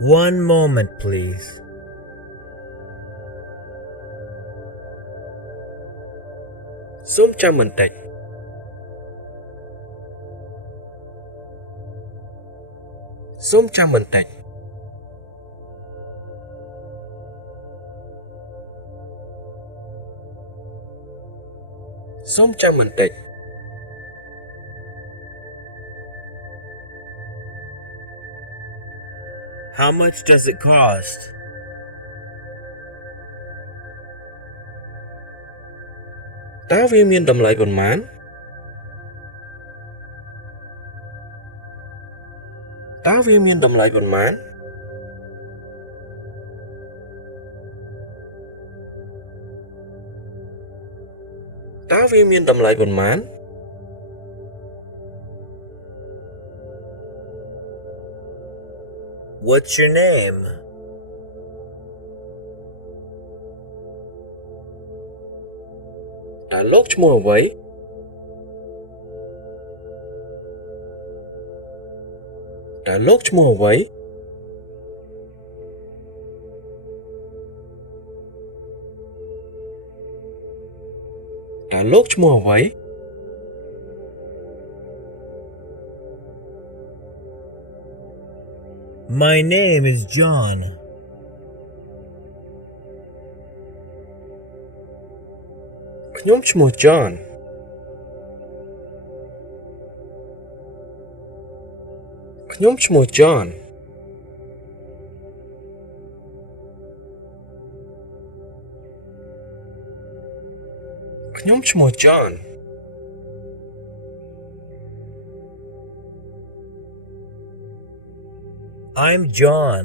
One moment, please. Zoom cho mình tịch. Zoom cho mình tịch. Zoom cho mình tịch. How much does it cost? Táវាមានតម្លៃប៉ុន្មាន? Táវាមានតម្លៃប៉ុន្មាន? Táវាមានតម្លៃប៉ុន្មាន? What's your name? Tảលោកឈ្មោះអ្វី? Tảលោកឈ្មោះអ្វី? Tảលោកឈ្មោះអ្វី? My name is John.ខ្ញុំឈ្មោះ John.ខ្ញុំឈ្មោះ John.ខ្ញុំឈ្មោះ John. I'm John.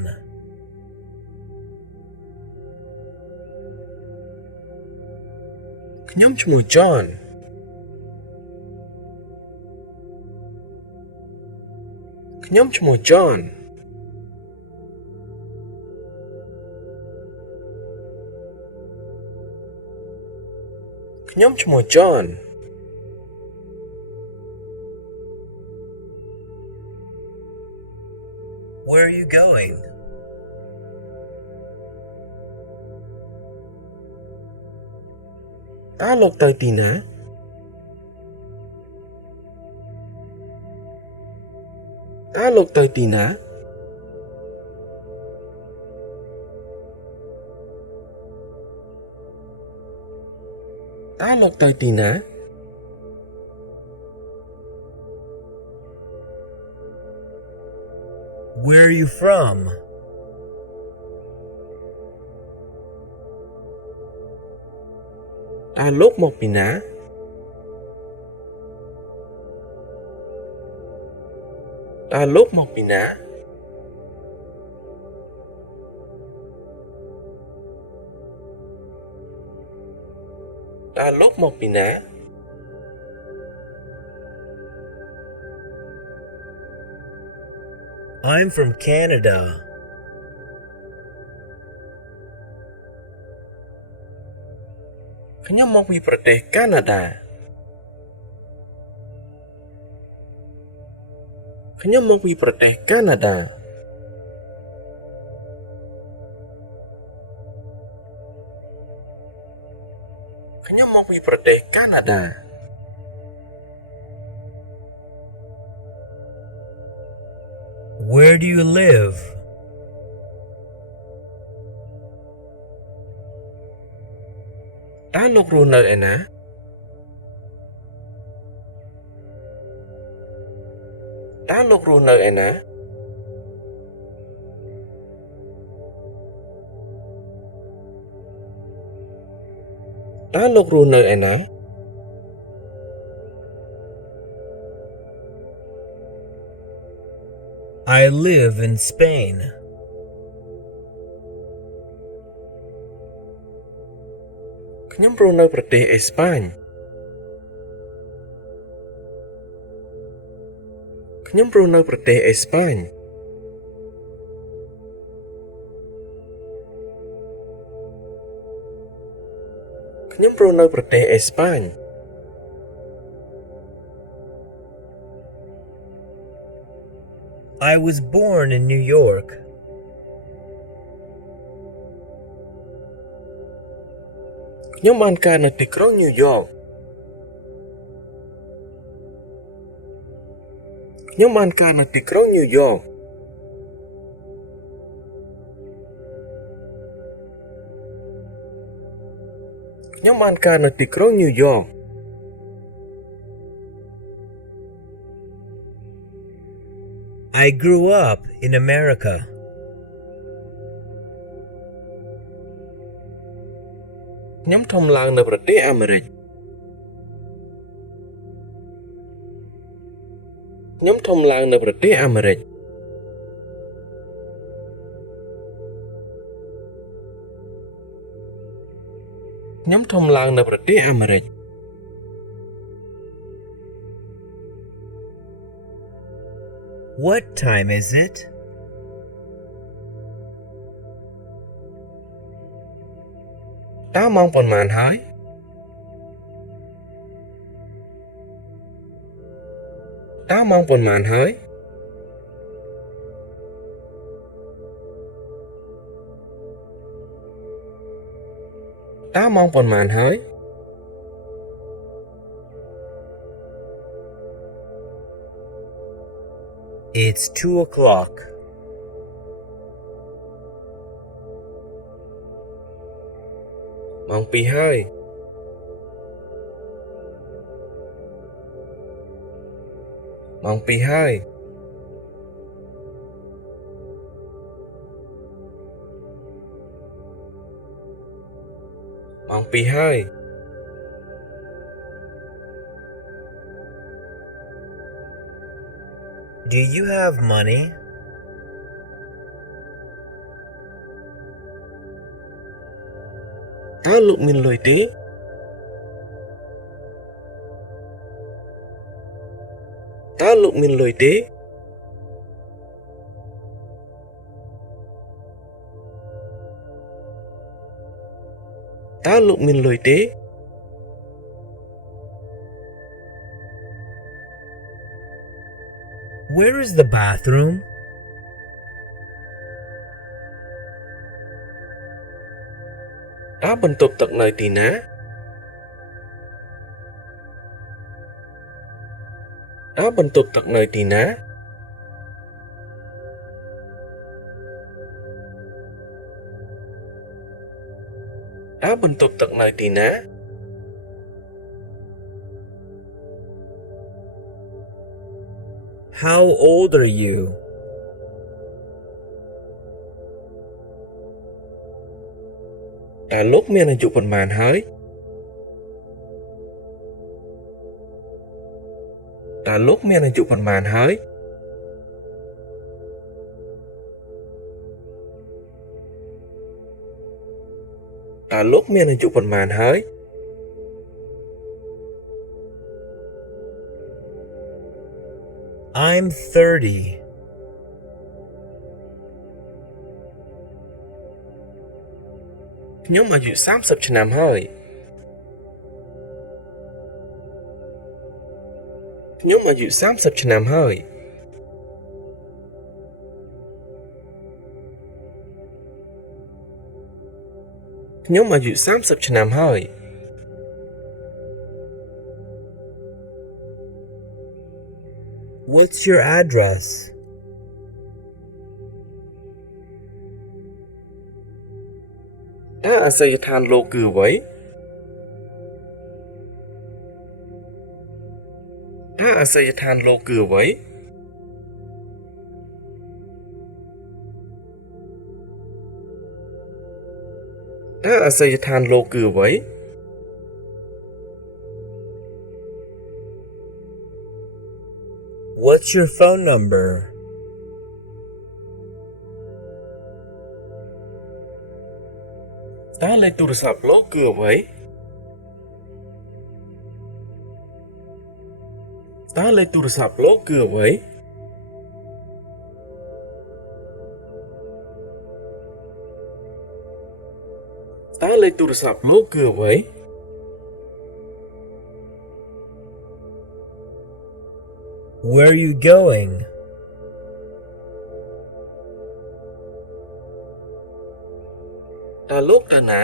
ខ្ញុំឈ្មោះ John.ខ្ញុំឈ្មោះ John.ខ្ញុំឈ្មោះ John. Where are you going? Táលោកទៅទីណា? Táលោកទៅទីណា? Táលោកទៅទីណា? Where are you from? Táលោកមកពីណា? Táលោកមកពីណា? Táលោកមកពីណា? I'm from Canada. Khánhមកពីប្រទេសកាណាដា. ខ្ញុំមកពីប្រទេសកាណាដា. ខ្ញុំមកពីប្រទេសកាណាដា. Where do you live? តើលោករស់នៅឯណា? តើលោករស់នៅឯណា? តើលោករស់នៅឯណា? I live in Spain. ខ្ញុំរស់នៅប្រទេសអេស្ប៉ាញ. ខ្ញុំរស់នៅប្រទេសអេស្ប៉ាញ. ខ្ញុំរស់នៅប្រទេសអេស្ប៉ាញ. I was born in New York. ខ្ញុំបានកើតនៅទីក្រុងញូវយ៉កខ្ញុំបានកើតនៅទីក្រុងញូវយ៉កខ្ញុំបានកើតនៅទីក្រុងញូវយ៉ក I grew up in America. ខ្ញុំធំឡើងនៅប្រទេសអាមេរិកខ្ញុំធំឡើងនៅប្រទេសអាមេរិកខ្ញុំធំឡើងនៅប្រទេសអាមេរិក What time is it? តើម៉ោងប៉ុន្មានហើយតើម៉ោងប៉ុន្មានហើយតើម៉ោងប៉ុន្មានហើយ It's 2 o'clock. ម៉ោង2ហើយម៉ោង2ហើយម៉ោង2ហើយ Do you have money? តើលោកមានលុយទេតើលោកមានលុយទេតើលោកមានលុយទេ Where is the bathroom? តើបន្ទប់ទឹកនៅទីណាតើបន្ទប់ទឹកនៅទីណាតើបន្ទប់ទឹកនៅទីណា How old are you? តើលោកមានអាយុប៉ុន្មានហើយតើលោកមានអាយុប៉ុន្មានហើយតើលោកមានអាយុប៉ុន្មានហើយ I'm 30. ខ្ញុំអាយុ30ឆ្នាំហើយខ្ញុំអាយុ30ឆ្នាំហើយខ្ញុំអាយុ30ឆ្នាំហើយ What's your address? តើអាសយដ្ឋានលោកគឺអ្វីតើអាសយដ្ឋានលោកគឺអ្វីតើអាសយដ្ឋានលោកគឺអ្វី What's your phone number? តើលេខទូរស័ព្ទលោកគឺអ្វីតើលេខទូរស័ព្ទលោកគឺអ្វីតើលេខទូរស័ព្ទលោកគឺអ្វី Where are you going? តើលោកទៅណា